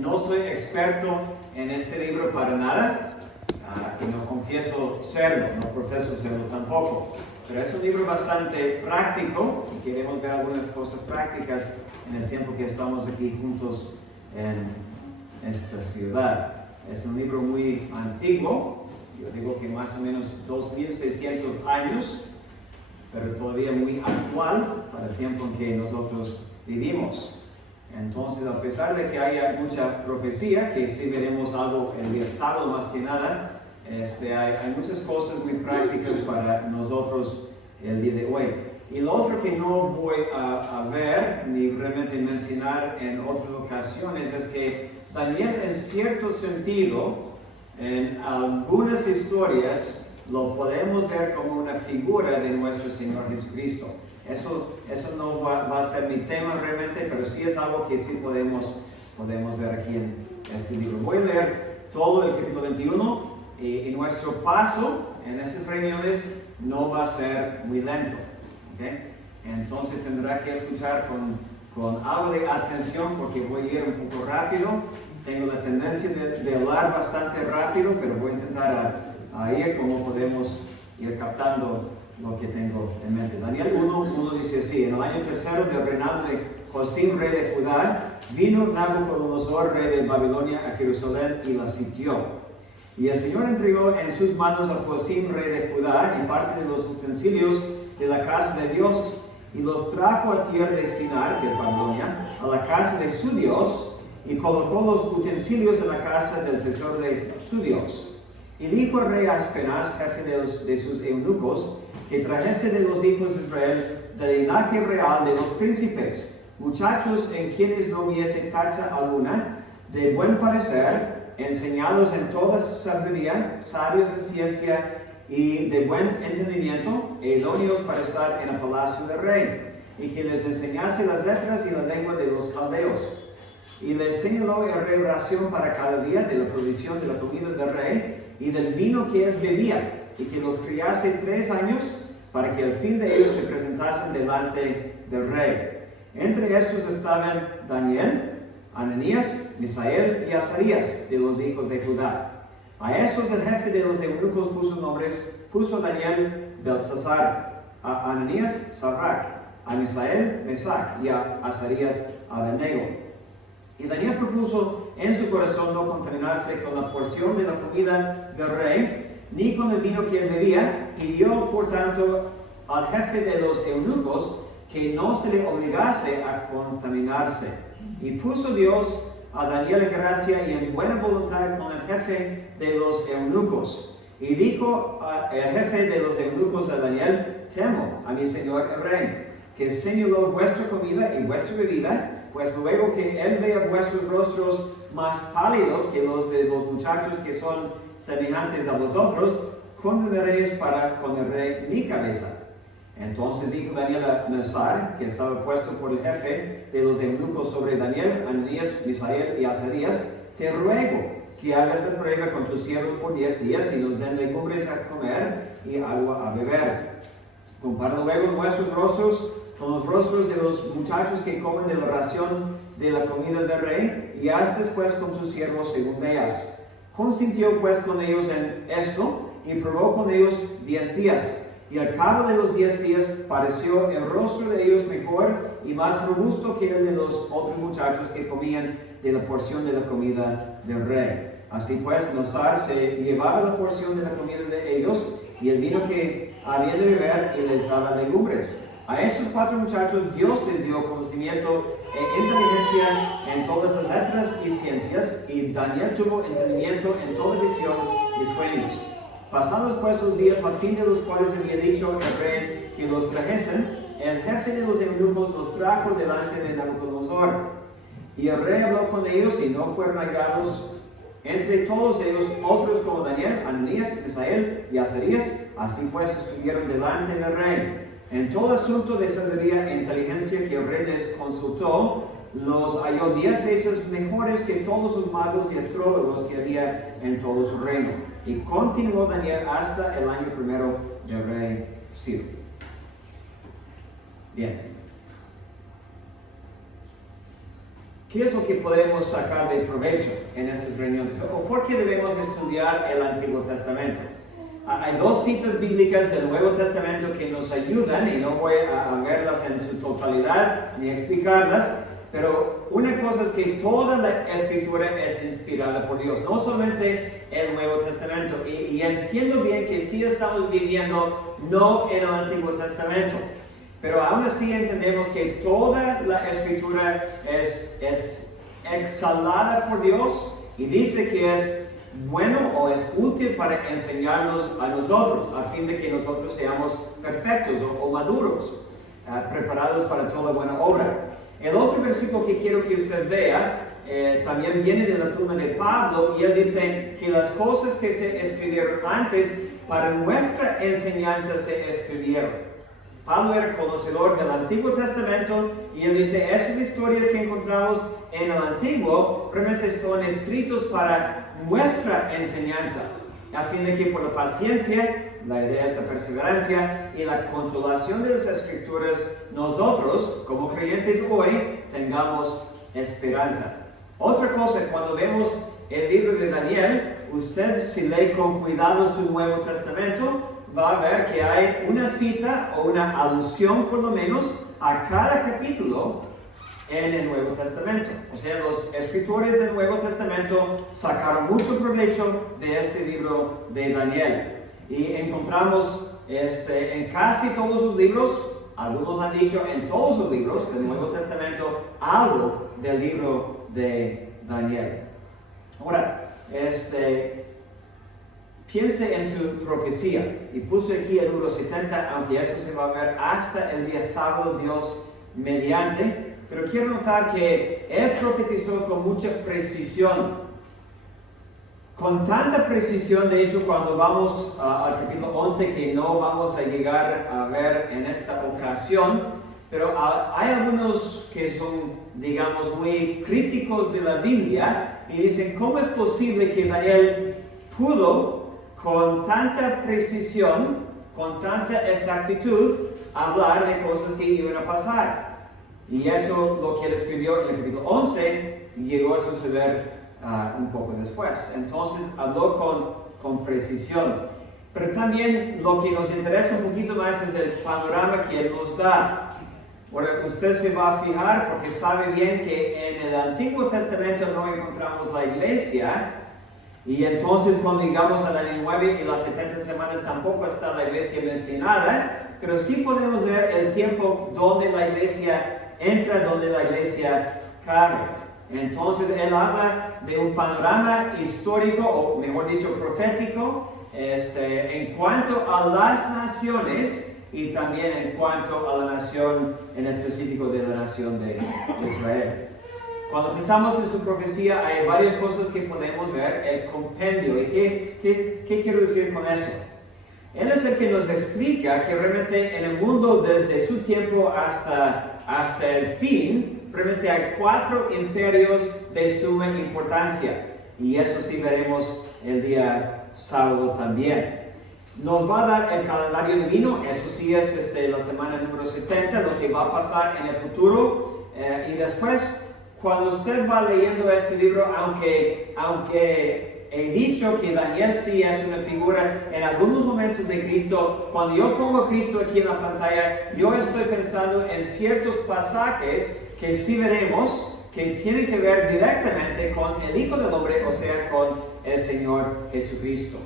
No soy experto en este libro para nada, y no confieso serlo, no profeso serlo tampoco, pero es un libro bastante práctico y queremos ver algunas cosas prácticas en el tiempo que estamos aquí juntos en esta ciudad. Es un libro muy antiguo, yo digo que más o menos 2600 años, pero todavía muy actual para el tiempo en que nosotros vivimos. Entonces, a pesar de que haya mucha profecía, que sí veremos algo el día sábado más que nada, hay muchas cosas muy prácticas para nosotros el día de hoy. Y lo otro que no voy a ver ni realmente mencionar en otras ocasiones es que Daniel, en cierto sentido, en algunas historias lo podemos ver como una figura de nuestro Señor Jesucristo. Eso no va a ser mi tema realmente, pero sí es algo que sí podemos ver aquí en este libro. Voy a leer todo el capítulo 21 y nuestro paso en esas reuniones no va a ser muy lento. ¿Okay? Entonces tendrá que escuchar con algo de atención porque voy a ir un poco rápido. Tengo la tendencia de hablar bastante rápido, pero voy a intentar a ir como podemos ir captando lo que tengo en mente. Daniel 1 dice así: en el año tercero del reinado de Josim, rey de Judá, vino Nabucodonosor, rey de Babilonia, a Jerusalén y la sitió. Y el Señor entregó en sus manos a Josim, rey de Judá, y parte de los utensilios de la casa de Dios, y los trajo a tierra de Sinar, de Babilonia, a la casa de su Dios, y colocó los utensilios en la casa del tesoro de su Dios. Y dijo al rey Aspenaz, jefe de sus eunucos, que trajese de los hijos de Israel, del linaje real de los príncipes, muchachos en quienes no hubiese tacha alguna, de buen parecer, enseñados en toda sabiduría, sabios en ciencia y de buen entendimiento, e idóneos para estar en el palacio del rey, y que les enseñase las letras y la lengua de los caldeos. Y les señaló el rey ración para cada día de la provisión de la comida del rey y del vino que él bebía, y que los criase 3 años, para que al fin de ellos se presentasen delante del rey. Entre estos estaban Daniel, Ananías, Misael y Azarías, de los hijos de Judá. A estos el jefe de los eunucos puso a Daniel Belsasar, a Ananías Sadrach, a Misael Mesac y a Azarías Abednego. Y Daniel propuso en su corazón no contaminarse con la porción de la comida del rey, ni con el vino que él bebía, y dio por tanto al jefe de los eunucos que no se le obligase a contaminarse. Y puso Dios a Daniel en gracia y en buena voluntad con el jefe de los eunucos. Y dijo el jefe de los eunucos a Daniel: temo a mi señor el rey, que señaló vuestra comida y vuestra bebida, pues luego que él vea vuestros rostros más pálidos que los de los muchachos que son semejantes a vosotros, condenaréis para con el rey mi cabeza. Entonces dijo Daniel a Mesar, que estaba puesto por el jefe de los eunucos sobre Daniel, Ananías, Misael y Azarías: te ruego que hagas la prueba con tus siervos por 10 días y nos den legumbres a comer y agua a beber. Compara luego vuestros rostros con los rostros de los muchachos que comen de la ración de la comida del rey, y haz después con tus siervos según veas. Consintió pues con ellos en esto, y probó con ellos 10 días. Y al cabo de los 10 días pareció el rostro de ellos mejor y más robusto que el de los otros muchachos que comían de la porción de la comida del rey. Así pues, Mesar se llevaba la porción de la comida de ellos y el vino que había de beber, y les daba legumbres. A estos 4 muchachos Dios les dio conocimiento e inteligencia en todas las letras y ciencias, y Daniel tuvo entendimiento en toda visión y sueños. Pasados pues los días, al fin de los cuales había dicho el rey que los trajesen, el jefe de los eunucos los trajo delante de Nabucodonosor. Y el rey habló con ellos, y no fueron hallados entre todos ellos otros como Daniel, Ananías, Misael y Azarías. Así pues estuvieron delante del rey. En todo asunto de sabiduría e inteligencia que el rey les consultó, los halló 10 veces mejores que todos los magos y astrólogos que había en todo su reino. Y continuó Daniel hasta el año primero del rey Ciro. Bien. ¿qué es lo que podemos sacar de provecho en estas reuniones? ¿O por qué debemos estudiar el Antiguo Testamento? Hay dos citas bíblicas del Nuevo Testamento que nos ayudan, y no voy a verlas en su totalidad ni explicarlas, pero una cosa es que toda la Escritura es inspirada por Dios, no solamente el Nuevo Testamento. Y entiendo bien que sí estamos viviendo no en el Antiguo Testamento, pero aún así entendemos que toda la Escritura es exhalada por Dios y dice que es bueno o es útil para enseñarnos a nosotros, a fin de que nosotros seamos perfectos o maduros, preparados para toda buena obra. El otro versículo que quiero que usted vea también viene de la pluma de Pablo, y él dice que las cosas que se escribieron antes para nuestra enseñanza se escribieron. Pablo era conocedor del Antiguo Testamento y él dice, esas historias que encontramos en el Antiguo realmente son escritos para nuestra enseñanza, a fin de que por la paciencia, la idea es la perseverancia y la consolación de las Escrituras, nosotros, como creyentes hoy, tengamos esperanza. Otra cosa, cuando vemos el libro de Daniel, usted si lee con cuidado su Nuevo Testamento, va a ver que hay una cita o una alusión por lo menos a cada capítulo en el Nuevo Testamento. O sea, los escritores del Nuevo Testamento sacaron mucho provecho de este libro de Daniel. Y encontramos en casi todos los libros, algunos han dicho en todos los libros del Nuevo Testamento, algo del libro de Daniel. Ahora, piense en su profecía, y puse aquí el número 70, aunque eso se va a ver hasta el día sábado, Dios mediante, pero quiero notar que él profetizó con mucha precisión, con tanta precisión, de hecho, cuando vamos al capítulo 11, que no vamos a llegar a ver en esta ocasión, pero hay algunos que son, digamos, muy críticos de la Biblia, y dicen, ¿cómo es posible que Daniel pudo con tanta precisión, con tanta exactitud, hablar de cosas que iban a pasar? Y eso, lo que él escribió en el capítulo 11, llegó a suceder un poco después. Entonces habló con precisión. Pero también lo que nos interesa un poquito más es el panorama que él nos da. Bueno, usted se va a fijar, porque sabe bien que en el Antiguo Testamento no encontramos la iglesia. Y entonces cuando llegamos a Daniel 9 y las 70 semanas tampoco está la iglesia mencionada, pero sí podemos ver el tiempo donde la iglesia entra, donde la iglesia cabe. Entonces él habla de un panorama histórico, o mejor dicho profético, en cuanto a las naciones y también en cuanto a la nación en específico de la nación de Israel. Cuando pensamos en su profecía hay varias cosas que podemos ver, el compendio. ¿Y qué quiero decir con eso? Él es el que nos explica que realmente en el mundo desde su tiempo hasta el fin, realmente hay 4 imperios de suma importancia. Y eso sí veremos el día sábado también. Nos va a dar el calendario divino, eso sí es la semana número 70, lo que va a pasar en el futuro. Y después, cuando usted va leyendo este libro, aunque he dicho que Daniel sí es una figura en algunos momentos de Cristo, cuando yo pongo a Cristo aquí en la pantalla, yo estoy pensando en ciertos pasajes que sí veremos que tienen que ver directamente con el Hijo del Hombre, o sea, con el Señor Jesucristo.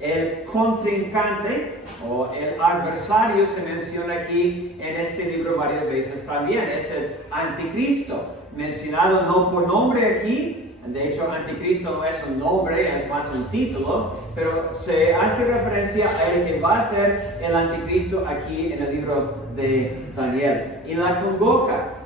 El contrincante o el adversario se menciona aquí en este libro varias veces también. Es el anticristo, mencionado no por nombre aquí. De hecho, anticristo no es un nombre, es más un título, pero se hace referencia a el que va a ser el anticristo aquí en el libro de Daniel. Y la convoca.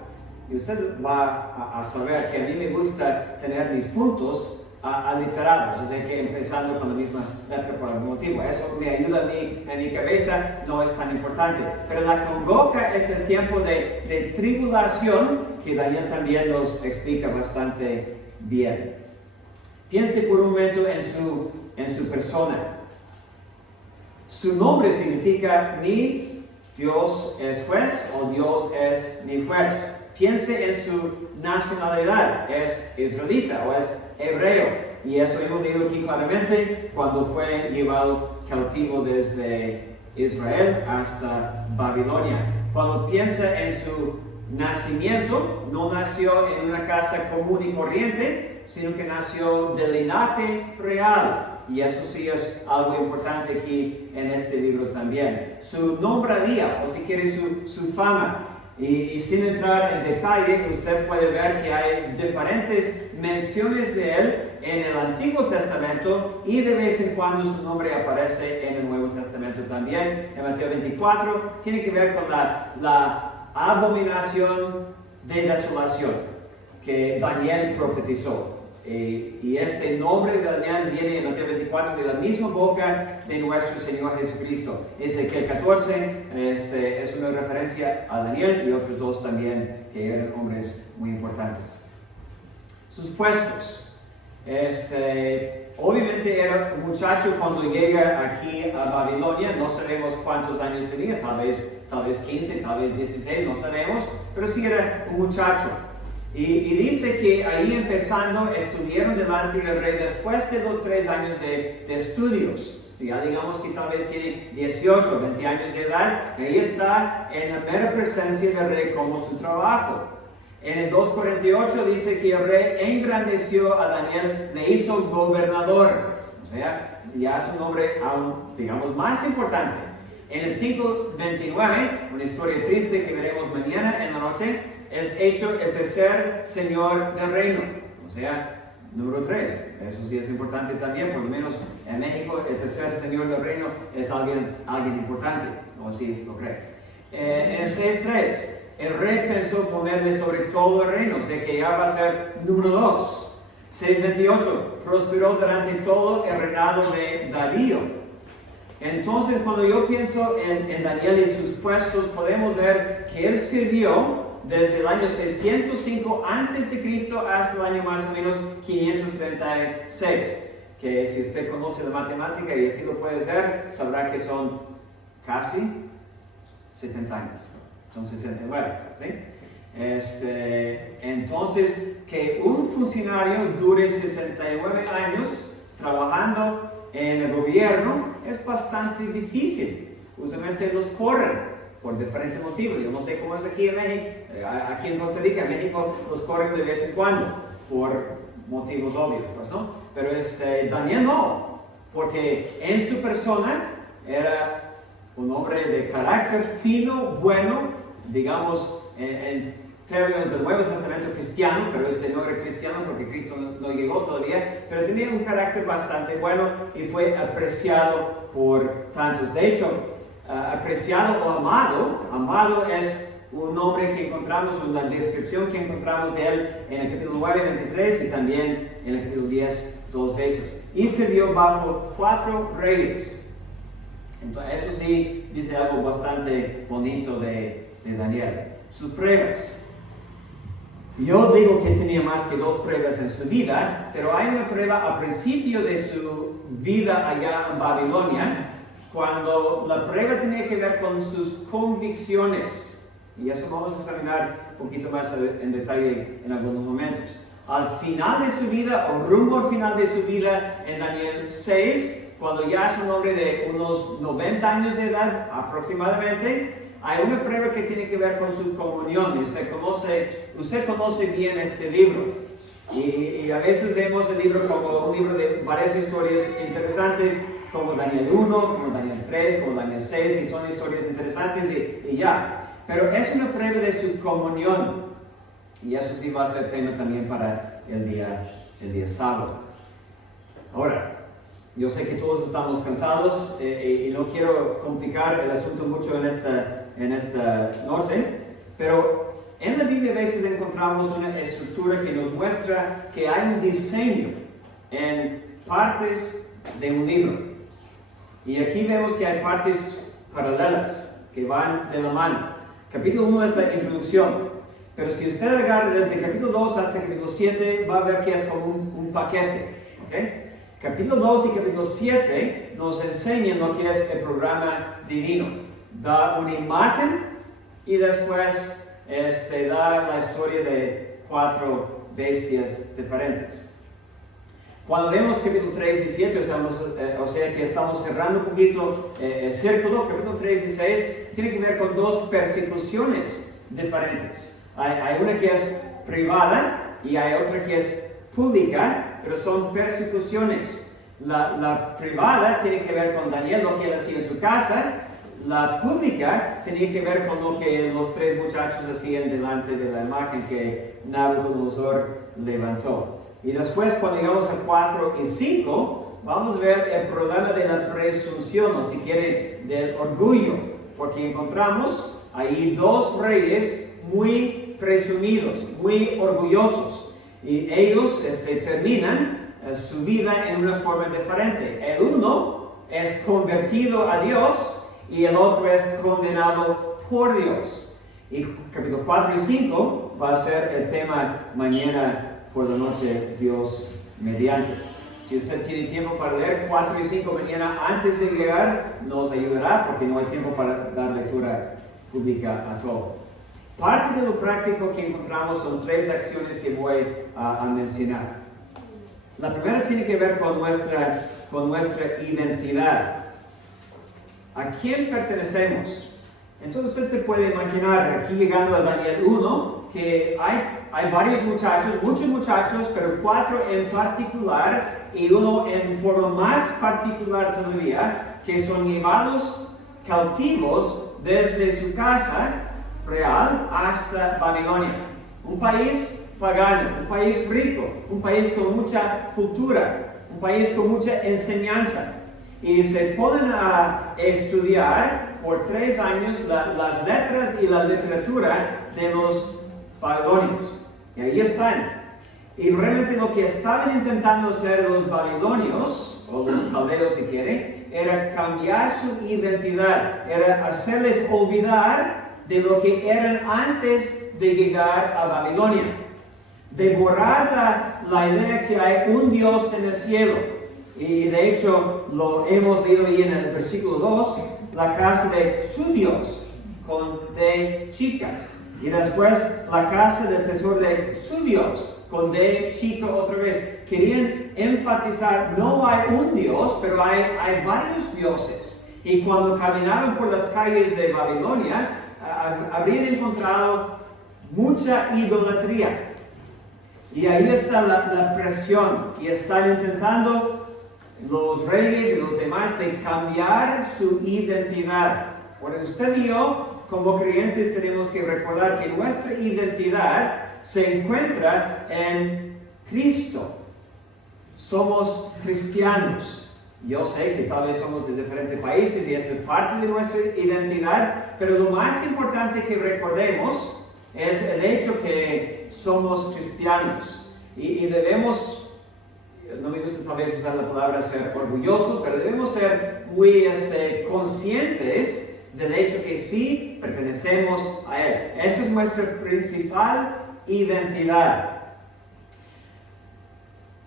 Y usted va a saber que a mí me gusta tener mis puntos aliterados, o sea que empezando con la misma letra por algún motivo. Eso me ayuda a mí en mi cabeza, no es tan importante. Pero la convoca es el tiempo de tribulación que Daniel también nos explica bastante bien. Piense por un momento en su persona. Su nombre significa mi Dios es juez o Dios es mi juez. piense en su nacionalidad, es israelita o es hebreo. Y eso hemos leído aquí claramente cuando fue llevado cautivo desde Israel hasta Babilonia. Cuando piensa en su nacimiento, no nació en una casa común y corriente, sino que nació del linaje real. Y eso sí es algo importante aquí en este libro también. Su nombradía, o si quiere su fama. Y sin entrar en detalle, usted puede ver que hay diferentes menciones de él en el Antiguo Testamento y de vez en cuando su nombre aparece en el Nuevo Testamento también. En Mateo 24 tiene que ver con la abominación de desolación que Daniel profetizó. Y este nombre de Daniel viene en Mateo 24 de la misma boca de nuestro Señor Jesucristo. Ezequiel 14 es una referencia a Daniel y otros dos también que eran hombres muy importantes. Sus puestos. Obviamente era un muchacho cuando llega aquí a Babilonia, no sabemos cuántos años tenía, tal vez 15, tal vez 16, no sabemos, pero sí era un muchacho. Y dice que ahí empezando estuvieron delante del rey después de los 3 años de estudios. Ya digamos que tal vez tiene 18, 20 años de edad, y ahí está en la mera presencia del rey como su trabajo. En el 2:48 dice que el rey engrandeció a Daniel, le hizo gobernador. O sea, ya es un nombre aún, digamos, más importante. En el 5:29, una historia triste que veremos mañana en la noche, es hecho el tercer señor del reino. O sea, número 3. Eso sí es importante también, por lo menos en México, el tercer señor del reino es alguien importante. O así lo cree. En el 6:3. El rey pensó ponerle sobre todo el reino, o sea que ya va a ser número 2. 6:28, prosperó durante todo el reinado de Darío. Entonces, cuando yo pienso en Daniel y sus puestos, podemos ver que él sirvió desde el año 605 a.C. hasta el año más o menos 536. Que si usted conoce la matemática y así lo puede hacer, sabrá que son casi 70 años. Son 69, ¿sí? Entonces, que un funcionario dure 69 años trabajando en el gobierno es bastante difícil. Usualmente los corren por diferentes motivos. Yo no sé cómo es aquí en México, aquí en Costa Rica, en México los corren de vez en cuando por motivos obvios, pues, ¿no? Pero Daniel no, porque en su persona era un hombre de carácter fino, bueno, digamos, en términos del Nuevo Testamento cristiano, pero no era cristiano porque Cristo no llegó todavía, pero tenía un carácter bastante bueno y fue apreciado por tantos. De hecho, apreciado o amado es un nombre que encontramos, una descripción que encontramos de él en el capítulo 9, 23 y también en el capítulo 10, 2 veces. Y sirvió bajo 4 reyes. Entonces, eso sí dice algo bastante bonito de Daniel. Sus pruebas. Yo digo que tenía más que 2 pruebas en su vida, pero hay una prueba al principio de su vida allá en Babilonia, cuando la prueba tenía que ver con sus convicciones. Y eso vamos a examinar un poquito más en detalle en algunos momentos. Al final de su vida, o rumbo al final de su vida, en Daniel 6, cuando ya es un hombre de unos 90 años de edad aproximadamente, hay una prueba que tiene que ver con su comunión. Usted conoce bien este libro. Y a veces vemos el libro como un libro de varias historias interesantes, como Daniel 1, como Daniel 3, como Daniel 6, y son historias interesantes y ya. Pero es una prueba de su comunión. Y eso sí va a ser tema también para el día sábado. Ahora, yo sé que todos estamos cansados y no quiero complicar el asunto mucho en esta noche, pero en la Biblia a veces encontramos una estructura que nos muestra que hay un diseño en partes de un libro. Y aquí vemos que hay partes paralelas que van de la mano. Capítulo 1 es la introducción, pero si usted agarra desde el capítulo 2 hasta el capítulo 7, va a ver que es como un paquete. ¿Okay? Capítulo 2 y capítulo 7 nos enseñan lo que es el programa divino. Da una imagen y después da la historia de 4 bestias diferentes. Cuando vemos capítulo 3 y 7, o sea que estamos cerrando un poquito el círculo, capítulo 3 y 6, tiene que ver con 2 persecuciones diferentes. Hay una que es privada y hay otra que es pública, pero son persecuciones. La privada tiene que ver con Daniel, lo que él hacía en su casa. La pública tenía que ver con lo que los 3 muchachos hacían delante de la imagen que Nabucodonosor levantó. Y después, cuando llegamos a 4 y 5, vamos a ver el problema de la presunción, o si quiere, del orgullo, porque encontramos ahí 2 reyes muy presumidos, muy orgullosos, y ellos terminan su vida en una forma diferente. El uno es convertido a Dios y el otro es condenado por Dios. Y capítulo 4 y 5 va a ser el tema mañana por la noche, Dios mediante. Si usted tiene tiempo para leer 4 y 5 mañana antes de llegar, nos ayudará porque no hay tiempo para dar lectura pública a todo. Parte de lo práctico que encontramos son 3 acciones que voy a mencionar. La primera tiene que ver con nuestra identidad. ¿A quién pertenecemos? Entonces usted se puede imaginar, aquí llegando a Daniel 1, que hay varios muchachos, muchos muchachos, pero 4 en particular, y uno en forma más particular todavía, que son llevados cautivos desde su casa real hasta Babilonia. Un país pagano, un país rico, un país con mucha cultura, un país con mucha enseñanza. Y se ponen a estudiar por 3 años las letras y la literatura de los babilonios. Y ahí están. Y realmente lo que estaban intentando hacer los babilonios, o los caldeos si quiere, era cambiar su identidad, era hacerles olvidar de lo que eran antes de llegar a Babilonia, de borrar la idea que hay un Dios en el cielo. Y de hecho lo hemos leído ahí en el versículo 2, la casa de su Dios, con D chica. Y después la casa del tesoro de su Dios, con D chica otra vez. Querían enfatizar, no hay un Dios, pero hay varios dioses. Y cuando caminaban por las calles de Babilonia, habrían encontrado mucha idolatría. Y ahí está la presión. Y están intentando los reyes y los demás de cambiar su identidad. Bueno, usted y yo, como creyentes, tenemos que recordar que nuestra identidad se encuentra en Cristo. Somos cristianos. Yo sé que tal vez somos de diferentes países y eso es parte de nuestra identidad, pero lo más importante que recordemos es el hecho que somos cristianos y debemos, no me gusta tal vez usar la palabra ser orgulloso, pero debemos ser muy conscientes del hecho que sí pertenecemos a Él. Esa es nuestra principal identidad.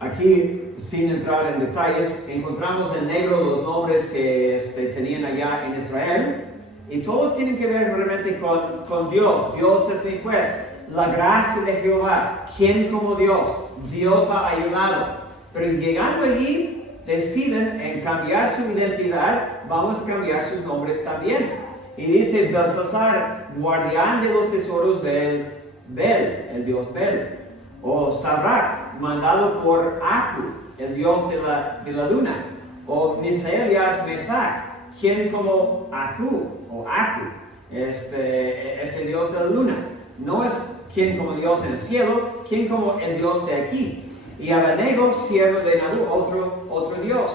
Aquí, sin entrar en detalles, encontramos en negro los nombres que tenían allá en Israel, y todos tienen que ver realmente con Dios. Dios es mi juez. La gracia de Jehová, ¿quién como Dios? Dios ha ayudado. Pero llegando allí, deciden en cambiar su identidad, vamos a cambiar sus nombres también. Y dice Belsasar, guardián de los tesoros del Bel, el dios Bel. O Sarak, mandado por Aku, el dios de la luna. O Misaelias Mesac, quien como Aku, o Aku, es el dios de la luna. No es quien como Dios en el cielo, quien como el Dios de aquí. Y Abednego, siervo de Nabu, otro Dios.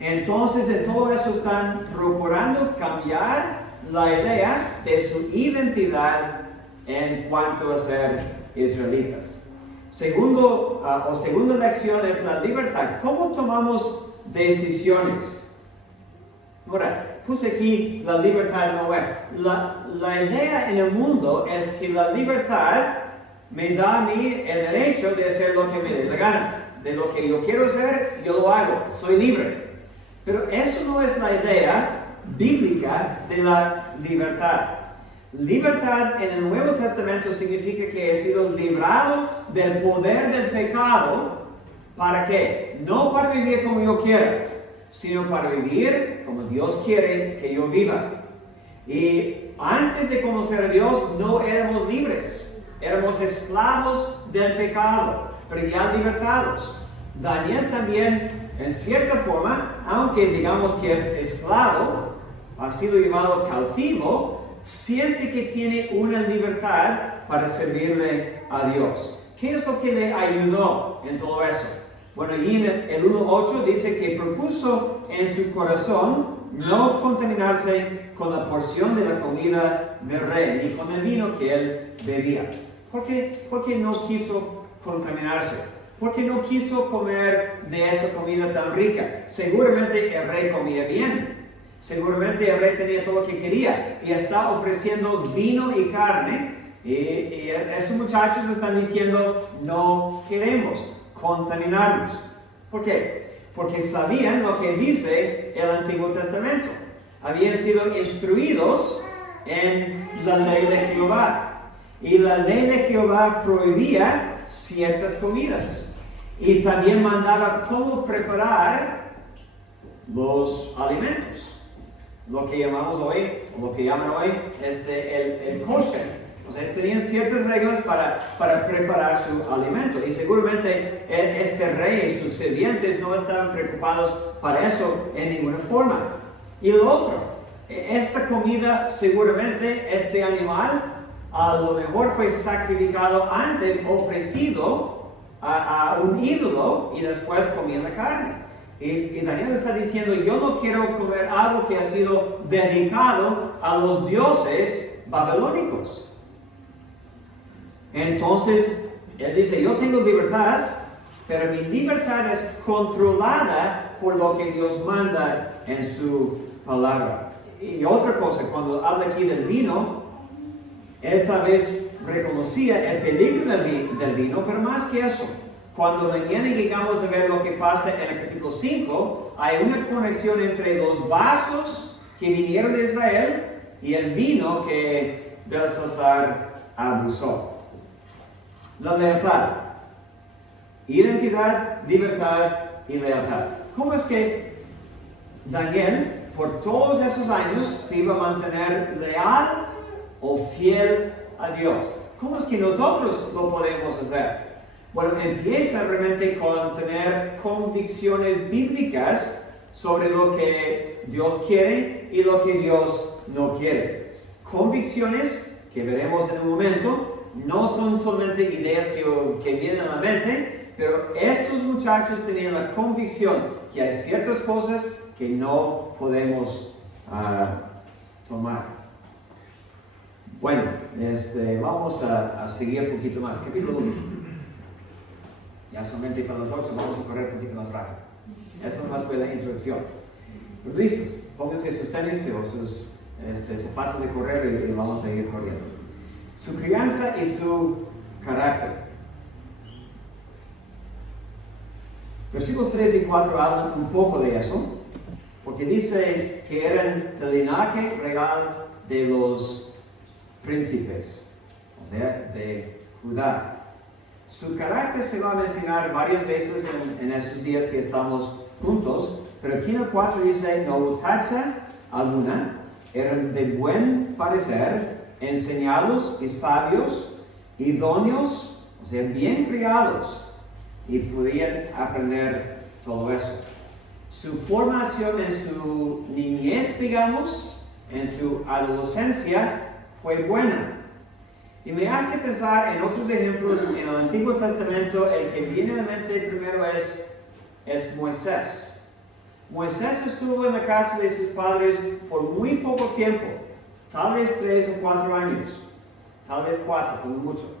Entonces, en todo esto están procurando cambiar la idea de su identidad en cuanto a ser israelitas. Segunda lección es la libertad. ¿Cómo tomamos decisiones? Ahora, puse aquí la libertad no es. La idea en el mundo es que la libertad me da a mí el derecho de hacer lo que me dé la gana. De lo que yo quiero hacer, yo lo hago. Soy libre. Pero eso no es la idea bíblica de la libertad. Libertad en el Nuevo Testamento significa que he sido librado del poder del pecado. ¿Para qué? No para vivir como yo quiera, sino para vivir como Dios quiere que yo viva. Y antes de conocer a Dios no éramos libres, éramos esclavos del pecado, pero ya libertados. Daniel también, en cierta forma, aunque digamos que es esclavo, ha sido llevado cautivo, siente que tiene una libertad para servirle a Dios. ¿Qué es lo que le ayudó en todo eso? Bueno, allí en el 1.8 dice que propuso en su corazón no contaminarse con la porción de la comida del rey, ni con el vino que él bebía. ¿Por qué no quiso contaminarse? ¿Por qué no quiso comer de esa comida tan rica? Seguramente el rey comía bien. Seguramente el rey tenía todo lo que quería y está ofreciendo vino y carne. Y esos muchachos están diciendo, no queremos contaminarnos. ¿Por qué? Porque sabían lo que dice el Antiguo Testamento. Habían sido instruidos en la ley de Jehová. Y la ley de Jehová prohibía ciertas comidas. Y también mandaba cómo preparar los alimentos. Lo que llamamos hoy, o lo que llaman hoy, el kosher. O sea, tenían ciertas reglas para preparar su alimento. Y seguramente este rey y sus sirvientes no estaban preocupados para eso en ninguna forma. Y lo otro, esta comida, seguramente, este animal, a lo mejor fue sacrificado antes, ofrecido a un ídolo y después comían la carne. Y Daniel está diciendo, yo no quiero comer algo que ha sido dedicado a los dioses babilónicos. Entonces, él dice, yo tengo libertad, pero mi libertad es controlada por lo que Dios manda en su palabra. Y otra cosa, cuando habla aquí del vino, él tal vez reconocía el peligro del vino, pero más que eso, cuando mañana llegamos a ver lo que pasa en el capítulo 5, hay una conexión entre los vasos que vinieron de Israel y el vino que Belsasar abusó. La lealtad. Identidad, libertad y lealtad. ¿Cómo es que Daniel, por todos esos años, se iba a mantener leal o fiel a Dios? ¿Cómo es que nosotros lo podemos hacer? Bueno, empieza realmente con tener convicciones bíblicas sobre lo que Dios quiere y lo que Dios no quiere. Convicciones que veremos en un momento. No son solamente ideas que vienen a la mente, pero estos muchachos tenían la convicción que hay ciertas cosas que no podemos tomar. Bueno, vamos a seguir un poquito más. Capítulo 1. Ya solamente para las 8 vamos a correr un poquito más rápido. Eso nomás fue la introducción. Pero listos, pónganse sus tenis o sus zapatos de correr y vamos a ir corriendo. Su crianza y su carácter. Versículos 3 y 4 hablan un poco de eso, porque dice que eran del linaje real de los príncipes, o sea, de Judá. Su carácter se va a mencionar varias veces en estos días que estamos juntos, pero aquí en el 4 dice, no hubo tacha alguna, eran de buen parecer, enseñados y sabios, idóneos, o sea, bien criados, y podían aprender todo eso. Su formación en su niñez, digamos, en su adolescencia, fue buena. Y me hace pensar en otros ejemplos en el Antiguo Testamento. El que viene a la mente primero es Moisés. Moisés estuvo en la casa de sus padres por muy poco tiempo. Tal vez 3 o 4 años, tal vez 4, como mucho.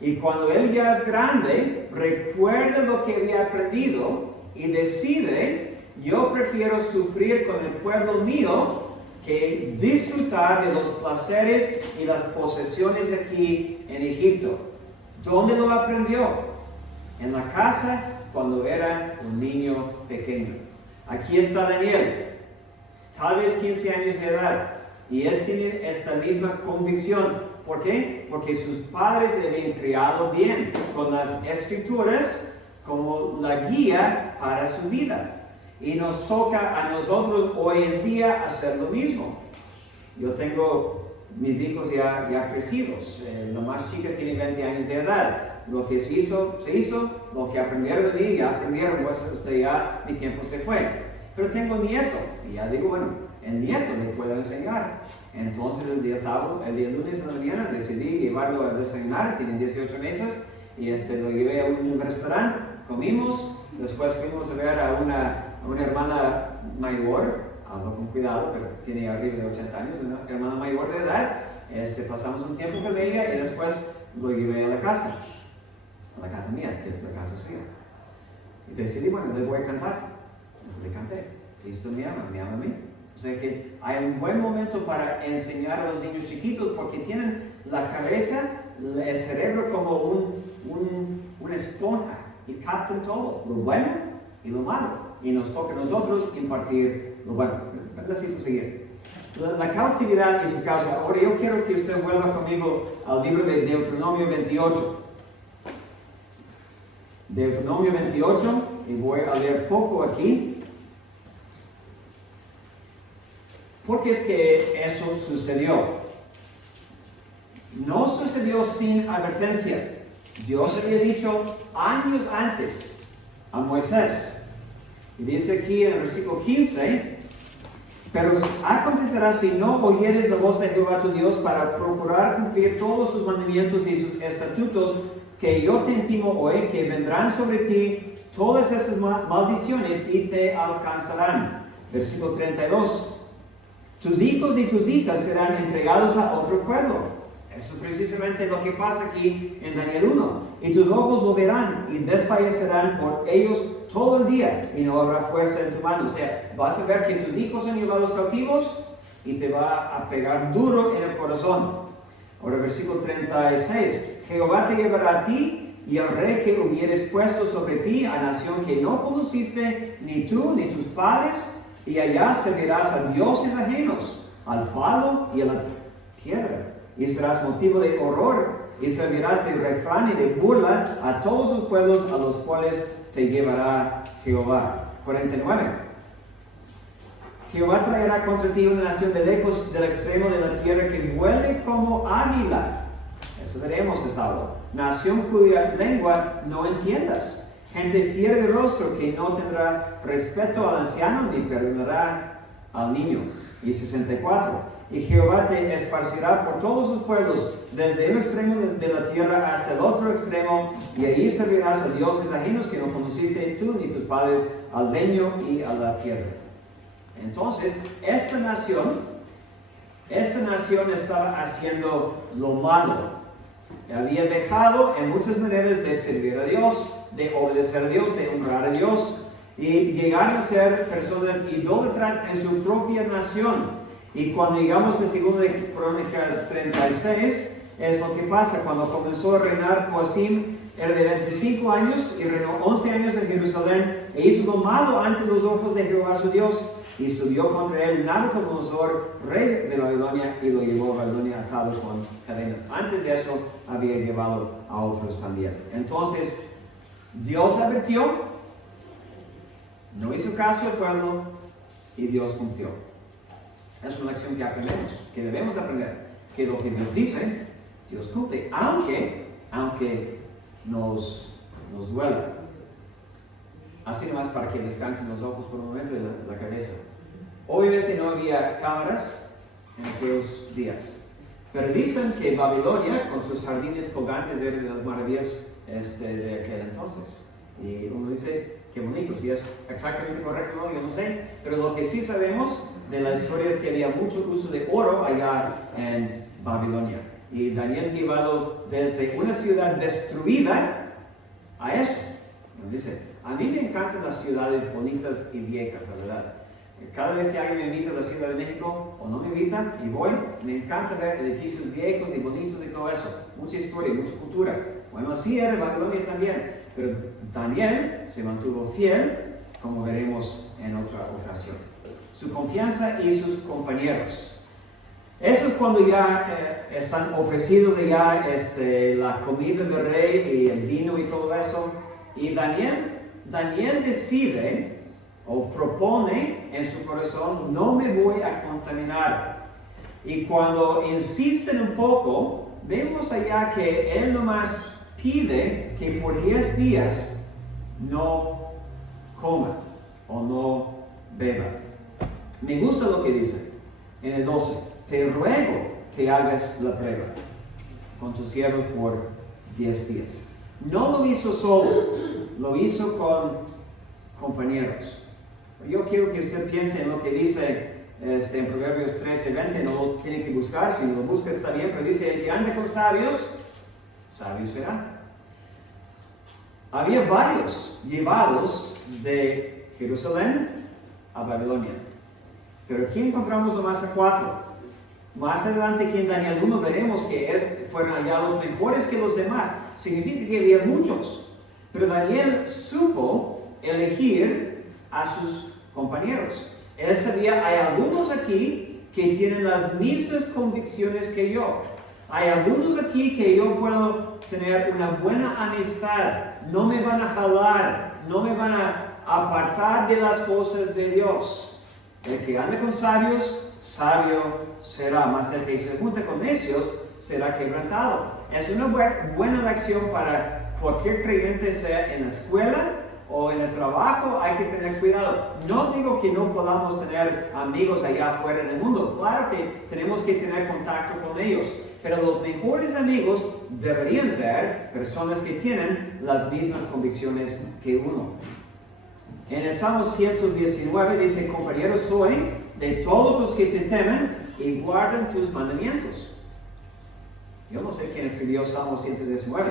Y cuando él ya es grande, recuerda lo que había aprendido y decide, yo prefiero sufrir con el pueblo mío que disfrutar de los placeres y las posesiones aquí en Egipto. ¿Dónde lo aprendió? En la casa cuando era un niño pequeño. Aquí está Daniel, tal vez 15 años de edad. Y él tiene esta misma convicción. ¿Por qué? Porque sus padres le habían criado bien, con las escrituras como la guía para su vida. Y nos toca a nosotros hoy en día hacer lo mismo. Yo tengo mis hijos ya crecidos. La más chica tiene 20 años de edad. Lo que se hizo, lo que aprendieron de mí, ya aprendieron, pues hasta ya mi tiempo se fue. Pero tengo nieto, y ya digo, bueno, el nieto le puedo enseñar. Entonces el día lunes en la mañana decidí llevarlo a desayunar, tiene 18 meses, y lo llevé a un restaurante, comimos, después fuimos a ver a una hermana mayor, ando con cuidado, pero tiene arriba de 80 años, una hermana mayor de edad. Pasamos un tiempo con ella y después lo llevé a la casa mía, que es la casa suya. Y decidí, bueno, le voy a cantar. Entonces le canté. Cristo me ama a mí. O sea que hay un buen momento para enseñar a los niños chiquitos porque tienen la cabeza, el cerebro como una esponja y captan todo, lo bueno y lo malo. Y nos toca a nosotros impartir lo bueno. Un pedacito siguiente. La cautividad y su causa. Ahora yo quiero que usted vuelva conmigo al libro de Deuteronomio 28. Deuteronomio 28, y voy a leer poco aquí. ¿Por qué es que eso sucedió? No sucedió sin advertencia. Dios había dicho años antes a Moisés. Y dice aquí en el versículo 15, pero acontecerá si no oyeres la voz de Jehová tu Dios para procurar cumplir todos sus mandamientos y sus estatutos que yo te intimo hoy, que vendrán sobre ti todas esas maldiciones y te alcanzarán. Versículo 32. Tus hijos y tus hijas serán entregados a otro pueblo. Eso es precisamente lo que pasa aquí en Daniel 1. Y tus ojos lo verán y desfallecerán por ellos todo el día y no habrá fuerza en tu mano. O sea, vas a ver que tus hijos son llevados cautivos y te va a pegar duro en el corazón. Ahora versículo 36. Jehová te llevará a ti y al rey que hubieres puesto sobre ti, a nación que no conociste, ni tú ni tus padres, y allá servirás a dioses ajenos, al palo y a la piedra, y serás motivo de horror, y servirás de refrán y de burla a todos los pueblos a los cuales te llevará Jehová. 49. Jehová traerá contra ti una nación de lejos del extremo de la tierra que vuele como águila. Eso veremos el sábado. Nación cuya lengua no entiendas. Gente fiera de rostro que no tendrá respeto al anciano ni perdonará al niño. Y 64. Y Jehová te esparcirá por todos los pueblos, desde el extremo de la tierra hasta el otro extremo, y allí servirás a dioses ajenos que no conociste tú ni tus padres, al leño y a la piedra. Entonces, esta nación estaba haciendo lo malo. Había dejado en muchas maneras de servir a Dios, de obedecer a Dios, de honrar a Dios, y llegaron a ser personas idólatras en su propia nación. Y cuando llegamos a 2 Crónicas 36, es lo que pasa. Cuando comenzó a reinar Joacim, era de 25 años y reinó 11 años en Jerusalén, e hizo lo malo ante los ojos de Jehová su Dios, y subió contra él Nabucodonosor, rey de Babilonia, y lo llevó a Babilonia atado con cadenas. Antes de eso había llevado a otros también. Entonces, Dios advirtió, no hizo caso al pueblo, y Dios cumplió. Es una lección que aprendemos, que debemos aprender, que lo que Dios dice, Dios cumple, aunque nos duela. Así nomás para que descansen los ojos por un momento y la cabeza. Obviamente no había cámaras en aquellos días, pero dicen que Babilonia, con sus jardines colgantes, era de las maravillas de aquel entonces. Y uno dice, qué bonito, si es exactamente correcto, no, yo no sé, pero lo que sí sabemos de la historia es que había mucho uso de oro allá en Babilonia. Y Daniel llevado desde una ciudad destruida a eso. Dice, a mí me encantan las ciudades bonitas y viejas, la verdad. Cada vez que alguien me invita a la Ciudad de México, o no me invitan, y voy, me encanta ver edificios viejos y bonitos y todo eso. Mucha historia, mucha cultura. Bueno, así era Babilonia también. Pero Daniel se mantuvo fiel, como veremos en otra ocasión. Su confianza y sus compañeros. Eso es cuando ya están ofrecidos ya la comida del rey y el vino y todo eso. Y Daniel decide o propone en su corazón, no me voy a contaminar. Y cuando insisten un poco, vemos allá que él nomás pide que por 10 días no coma o no beba. Me gusta lo que dice en el 12. Te ruego que hagas la prueba con tus siervos por 10 días. No lo hizo solo, lo hizo con compañeros. Yo quiero que usted piense en lo que dice en Proverbios 13:20, no lo tiene que buscar, si lo busca está bien, pero dice, el que ande con sabios, sabio será. Había varios llevados de Jerusalén a Babilonia, pero aquí encontramos nomás a 4. Más adelante aquí en Daniel 1 veremos que fueron hallados mejores que los demás. Significa que había muchos. Pero Daniel supo elegir a sus compañeros. Él sabía, hay algunos aquí que tienen las mismas convicciones que yo. Hay algunos aquí que yo puedo tener una buena amistad. No me van a jalar, no me van a apartar de las cosas de Dios. El que ande con sabios, sabio será, mas el que se junte con necios será quebrantado. Es una buena lección para cualquier creyente, sea en la escuela o en el trabajo. Hay que tener cuidado. No digo que no podamos tener amigos allá afuera en el mundo. Claro que tenemos que tener contacto con ellos. Pero los mejores amigos deberían ser personas que tienen las mismas convicciones que uno. En el Salmo 119 dice, compañero soy de todos los que te temen y guardan tus mandamientos. Yo no sé quién escribió Salmo 119,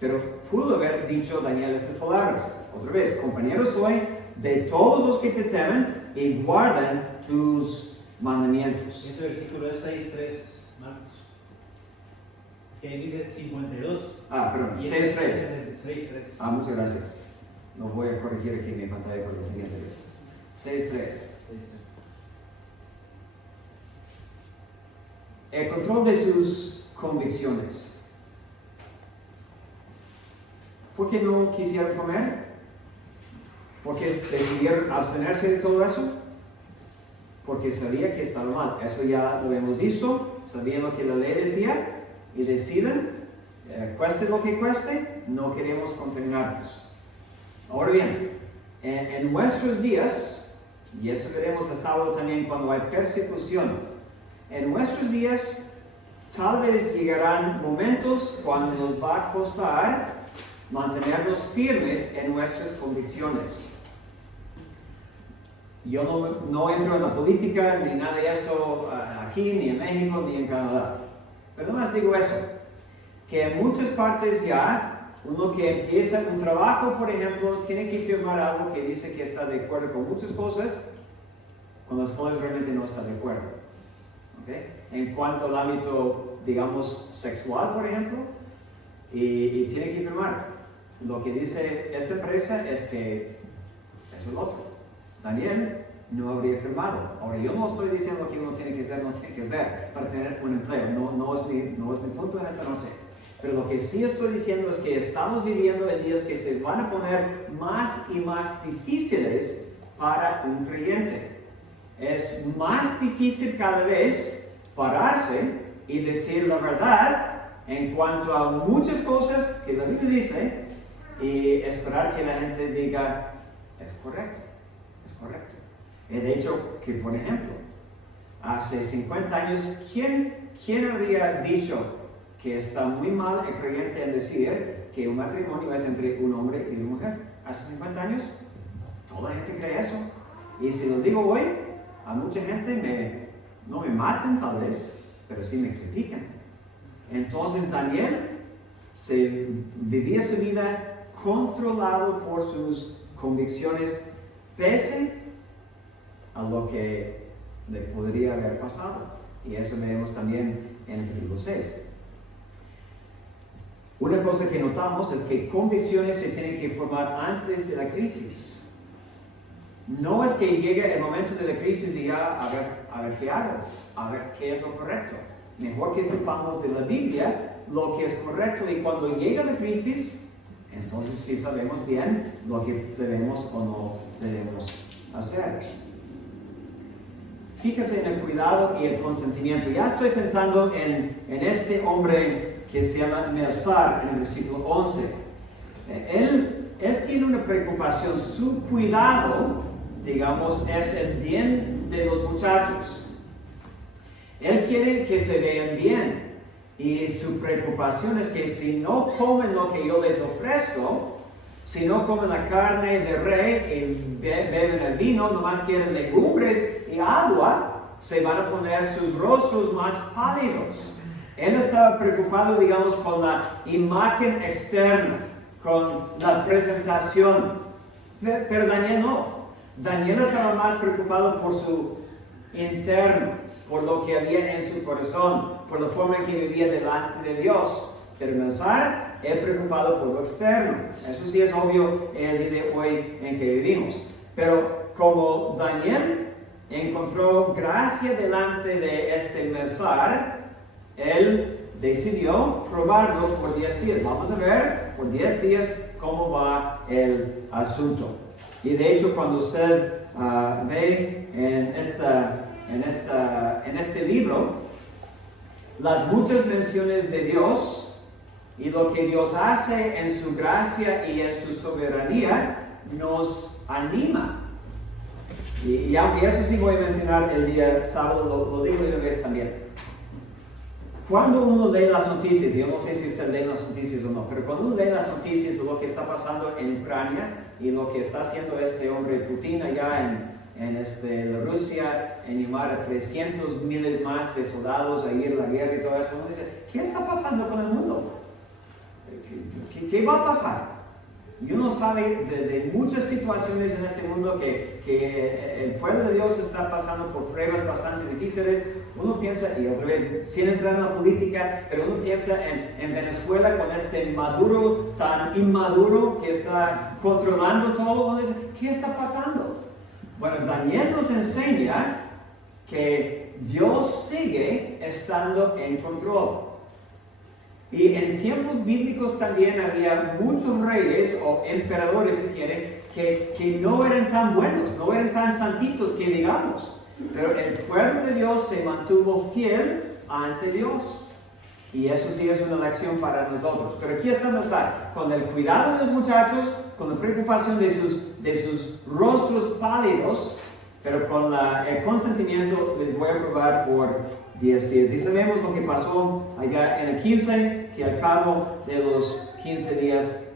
pero pudo haber dicho Daniel estas palabras. Otra vez, compañero soy de todos los que te temen y guardan tus mandamientos. Ese versículo es 6.3, Marcos. Es que ahí dice 52. Perdón, 6.3. 6.3. Muchas gracias. Lo voy a corregir aquí en mi pantalla por la siguiente vez. 6.3. El control de sus convicciones. ¿Por qué no quisieron comer? ¿Porque decidieron abstenerse de todo eso? Porque sabía que estaba mal. Eso ya lo hemos visto. Sabían lo que la ley decía y deciden, cueste lo que cueste, no queremos contaminarnos. Ahora bien, en nuestros días, y esto veremos el sábado también cuando hay persecución, en nuestros días tal vez llegarán momentos cuando nos va a costar mantenernos firmes en nuestras convicciones. Yo no entro en la política ni nada de eso aquí, ni en México, ni en Canadá. Pero nomás digo eso, que en muchas partes ya uno que empieza un trabajo, por ejemplo, tiene que firmar algo que dice que está de acuerdo con muchas cosas, con las cuales realmente no está de acuerdo. ¿Okay? En cuanto al ámbito, digamos, sexual, por ejemplo, y tiene que firmar. Lo que dice esta empresa es que es el otro. Daniel no habría firmado. Ahora, yo no estoy diciendo que uno tiene que hacer, no tiene que hacer para tener un empleo. No es mi punto en esta noche. Pero lo que sí estoy diciendo es que estamos viviendo en días que se van a poner más y más difíciles para un creyente. Es más difícil cada vez pararse y decir la verdad en cuanto a muchas cosas que la Biblia dice y esperar que la gente diga, es correcto, es correcto. De hecho, que por ejemplo, hace 50 años, ¿quién habría dicho que está muy mal el creyente en decir que un matrimonio es entre un hombre y una mujer? Hace 50 años, toda la gente cree eso. Y si lo digo hoy, a mucha gente no me matan tal vez, pero sí me critican. Entonces Daniel vivía su vida controlado por sus convicciones, pese a lo que le podría haber pasado. Y eso veremos también en el capítulo 6. Una cosa que notamos es que convicciones se tienen que formar antes de la crisis. No es que llegue el momento de la crisis y ya, a ver qué hago, a ver qué es lo correcto. Mejor que sepamos de la Biblia lo que es correcto y cuando llega la crisis, entonces sí sabemos bien lo que debemos o no debemos hacer. Fíjese en el cuidado y el consentimiento. Ya estoy pensando en este hombre que se llama Melzar en el versículo 11. Él tiene una preocupación. Su cuidado, digamos, es el bien de los muchachos. Él quiere que se vean bien. Y su preocupación es que si no comen lo que yo les ofrezco, si no comen la carne de rey y beben el vino, nomás quieren legumbres y agua, se van a poner sus rostros más pálidos. Él estaba preocupado, digamos, con la imagen externa, con la presentación. Pero Daniel no. Daniel estaba más preocupado por su interno, por lo que había en su corazón, por la forma en que vivía delante de Dios. Pero Melzar es preocupado por lo externo. Eso sí es obvio en el día de hoy en que vivimos. Pero como Daniel encontró gracia delante de este Melzar, él decidió probarlo por 10 días. Vamos a ver por 10 días cómo va el asunto. Y de hecho, cuando usted ve en este libro las muchas menciones de Dios y lo que Dios hace en su gracia y en su soberanía, nos anima. Y aunque eso sí voy a mencionar el día sábado, lo digo de una vez también. Cuando uno lee las noticias, yo no sé si usted lee las noticias o no, pero cuando uno lee las noticias de lo que está pasando en Ucrania y lo que está haciendo este hombre Putin allá en Rusia, en llamar a 300 miles más de soldados a ir a la guerra y todo eso, uno dice, ¿qué está pasando con el mundo? ¿Qué va a pasar? Y uno sabe de muchas situaciones en este mundo que el pueblo de Dios está pasando por pruebas bastante difíciles. Uno piensa, y otra vez, sin entrar en la política, pero uno piensa en Venezuela con este Maduro tan inmaduro que está controlando todo. Uno dice, ¿qué está pasando? Bueno, Daniel nos enseña que Dios sigue estando en control. Y en tiempos bíblicos también había muchos reyes o emperadores, si quiere, que no eran tan buenos, no eran tan santitos que digamos. Pero el pueblo de Dios se mantuvo fiel ante Dios. Y eso sí es una lección para nosotros. Pero aquí estamos con el cuidado de los muchachos, con la preocupación de sus rostros pálidos, pero con el consentimiento les voy a probar por 10 días. Y sabemos lo que pasó allá en el 15, que al cabo de los 15 días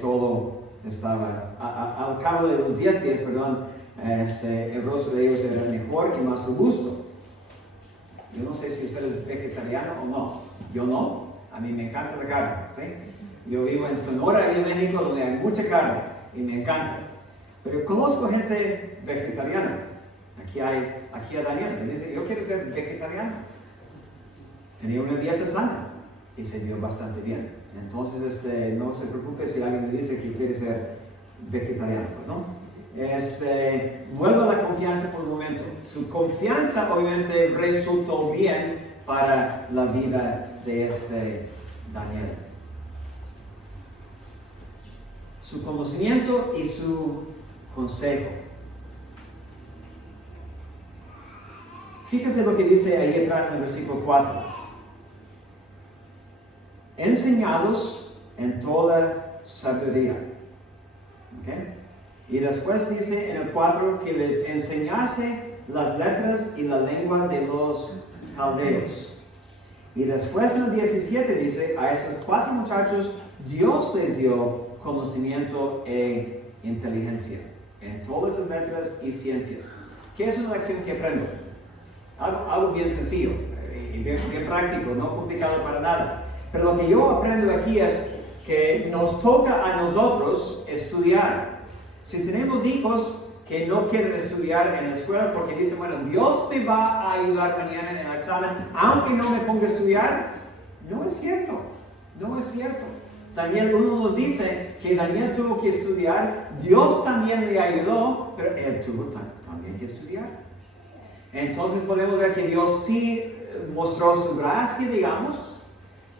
todo estaba, al cabo de los 10 días, perdón, el rostro de ellos era mejor y más robusto. Yo no sé si usted es vegetariano o no. Yo no. A mí me encanta la carne. ¿Sí? Yo vivo en Sonora, ahí en México, donde hay mucha carne y me encanta. Pero conozco gente vegetariana. Aquí a Daniel me dice, yo quiero ser vegetariano. Tenía una dieta sana y se vio bastante bien. Entonces, no se preocupe si alguien me dice que quiere ser vegetariano, pues, ¿no? Vuelvo a la confianza por un momento. Su confianza obviamente resultó bien para la vida de Daniel. Su conocimiento y su consejo. Fíjense lo que dice ahí atrás en el versículo 4. Enseñados en toda sabiduría. ¿Okay? Y después dice en el 4 que les enseñase las letras y la lengua de los caldeos. Y después en el 17 dice, a esos 4 muchachos Dios les dio conocimiento e inteligencia en todas las letras y ciencias. ¿Qué es una lección que aprendo? Algo bien sencillo y bien práctico, no complicado para nada. Pero lo que yo aprendo aquí es que nos toca a nosotros estudiar. Si tenemos hijos que no quieren estudiar en la escuela porque dicen, bueno, Dios me va a ayudar mañana en el examen, aunque no me ponga a estudiar, no es cierto, no es cierto. Daniel 1 nos dice que Daniel tuvo que estudiar, Dios también le ayudó, pero él tuvo también que estudiar. Entonces podemos ver que Dios sí mostró su gracia, digamos,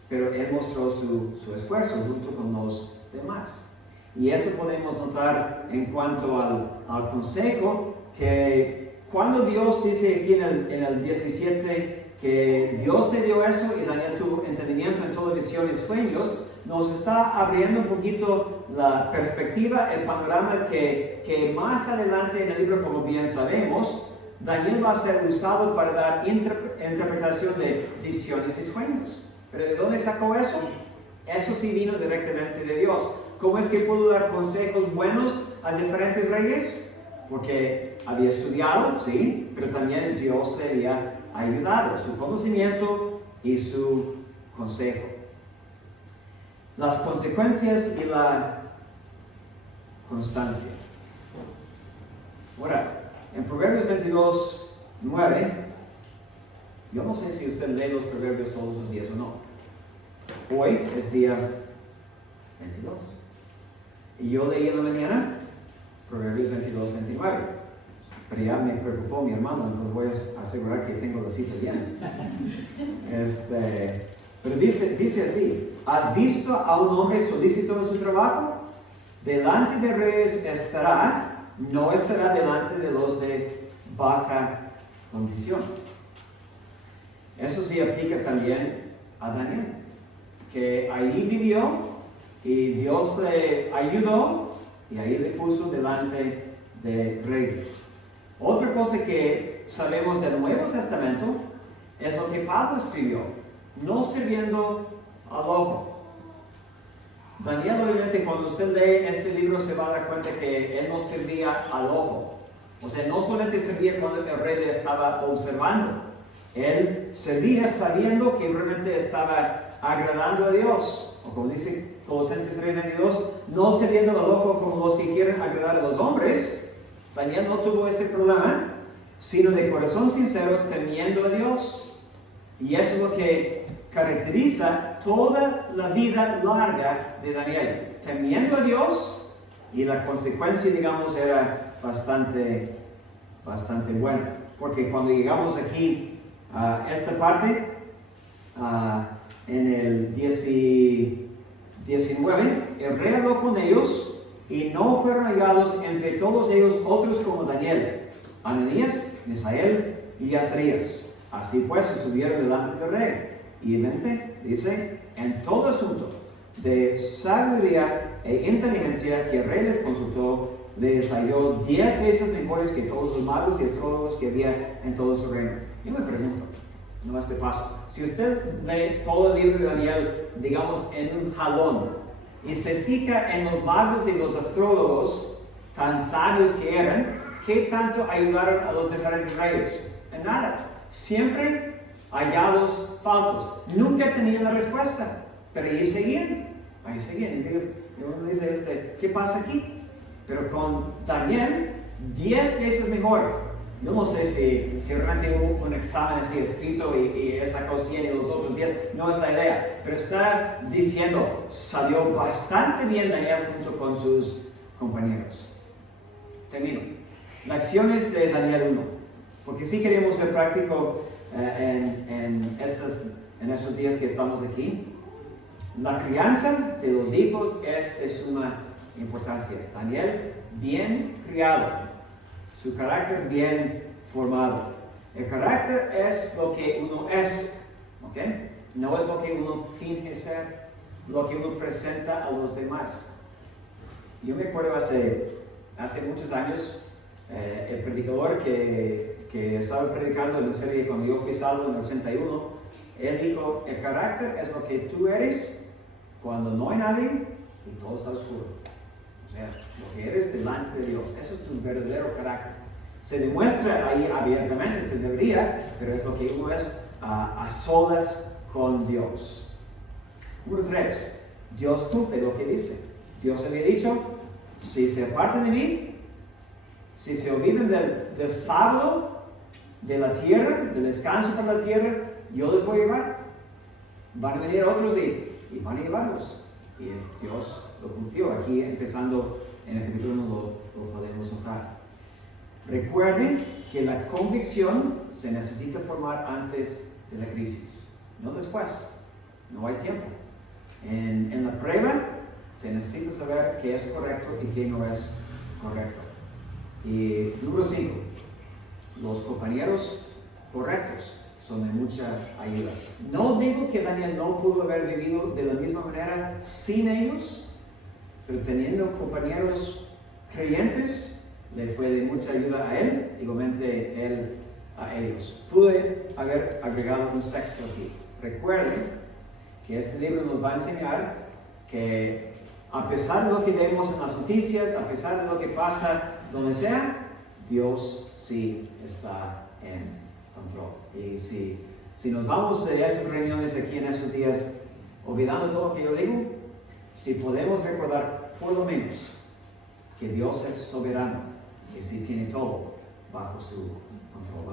pero él mostró su esfuerzo junto con los demás. Y eso podemos notar en cuanto al consejo, que cuando Dios dice aquí en el 17 que Dios le dio eso y Daniel tuvo entendimiento en todas visiones y sueños, nos está abriendo un poquito la perspectiva, el panorama que más adelante en el libro, como bien sabemos, Daniel va a ser usado para dar interpretación de visiones y sueños. ¿Pero de dónde sacó eso? Eso sí vino directamente de Dios. ¿Cómo es que pudo dar consejos buenos a diferentes reyes? Porque había estudiado, sí, pero también Dios le había ayudado, su conocimiento y su consejo. Las consecuencias y la constancia. Ahora, en Proverbios 22, 9, yo no sé si usted lee los proverbios todos los días o no. Hoy es día 22. Y yo leí en la mañana Proverbios 22, 29. Pero ya me preocupó mi hermano, entonces voy a asegurar que tengo la cita bien. Pero dice así: ¿has visto a un hombre solícito en su trabajo? Delante de reyes estará, no estará delante de los de baja condición. Eso sí aplica también a Daniel, que ahí vivió y Dios le ayudó y ahí le puso delante de reyes. Otra cosa que sabemos del Nuevo Testamento es lo que Pablo escribió: no sirviendo al ojo. Daniel, obviamente, cuando usted lee este libro se va a dar cuenta que él no servía al ojo. O sea, no solamente servía cuando el rey le estaba observando. Él servía sabiendo que realmente estaba agradando a Dios. O como dice Colosenses 3:22, no sirviendo al ojo como los que quieren agradar a los hombres. Daniel no tuvo este problema, sino de corazón sincero, temiendo a Dios. Y eso es lo que caracteriza toda la vida larga de Daniel. Temiendo a Dios, y la consecuencia, digamos, era bastante buena. Porque cuando llegamos aquí a esta parte, en el 19, el rey habló con ellos, y no fueron hallados entre todos ellos otros como Daniel, Ananías, Misael y Azarías. Así pues estuvieron delante del rey. Y 20 dice: en todo asunto de sabiduría e inteligencia que el rey les consultó, les halló 10 veces mejores que todos los magos y astrólogos que había en todo su reino. Yo me pregunto, no este paso, si usted lee todo el libro de Daniel, digamos, en un jalón, y se fija en los magos y los astrólogos tan sabios que eran, ¿qué tanto ayudaron a los diferentes reyes? En nada. Siempre hallados faltos. Nunca tenían la respuesta. Pero ahí seguían. Y uno dice, ¿qué pasa aquí? Pero con Daniel, 10 veces mejor. Yo no sé si realmente hubo un examen así escrito y él sacó 100 y los otros 10, no es la idea. Pero está diciendo, salió bastante bien Daniel junto con sus compañeros. Termino. Las acciones de Daniel 1. Porque sí queremos ser práctico en estos días que estamos aquí. La crianza de los hijos es de suma importancia. Daniel, bien criado. Su carácter bien formado. El carácter es lo que uno es, ¿ok? No es lo que uno finge ser, lo que uno presenta a los demás. Yo me acuerdo hace muchos años, el predicador que estaba predicando en la serie cuando yo fui salvo en el 81, él dijo: el carácter es lo que tú eres cuando no hay nadie y todo está oscuro. O sea, lo que eres delante de Dios, eso es tu verdadero carácter. Se demuestra ahí abiertamente, se debería, pero es lo que uno es a solas con Dios. Número 3, Dios cumple lo que dice. Dios había dicho: si se apartan de mí, si se olvidan del sábado, de la tierra, del descanso para la tierra, yo les voy a llevar. Van a venir otros y van a llevarlos. Y Dios lo cumplió. Aquí, empezando en el capítulo 1, lo podemos notar. Recuerden que la convicción se necesita formar antes de la crisis, no después. No hay tiempo. En la prueba se necesita saber qué es correcto y qué no es correcto. Y número 5, los compañeros correctos son de mucha ayuda. No digo que Daniel no pudo haber vivido de la misma manera sin ellos, pero teniendo compañeros creyentes, le fue de mucha ayuda a él, igualmente él a ellos. Pude haber agregado un sexto aquí. Recuerden que este libro nos va a enseñar que a pesar de lo que vemos en las noticias, a pesar de lo que pasa donde sea, Dios sí está en control. Y si nos vamos de esas reuniones aquí en estos días, olvidando todo lo que yo digo, si podemos recordar por lo menos que Dios es soberano y si tiene todo bajo su control.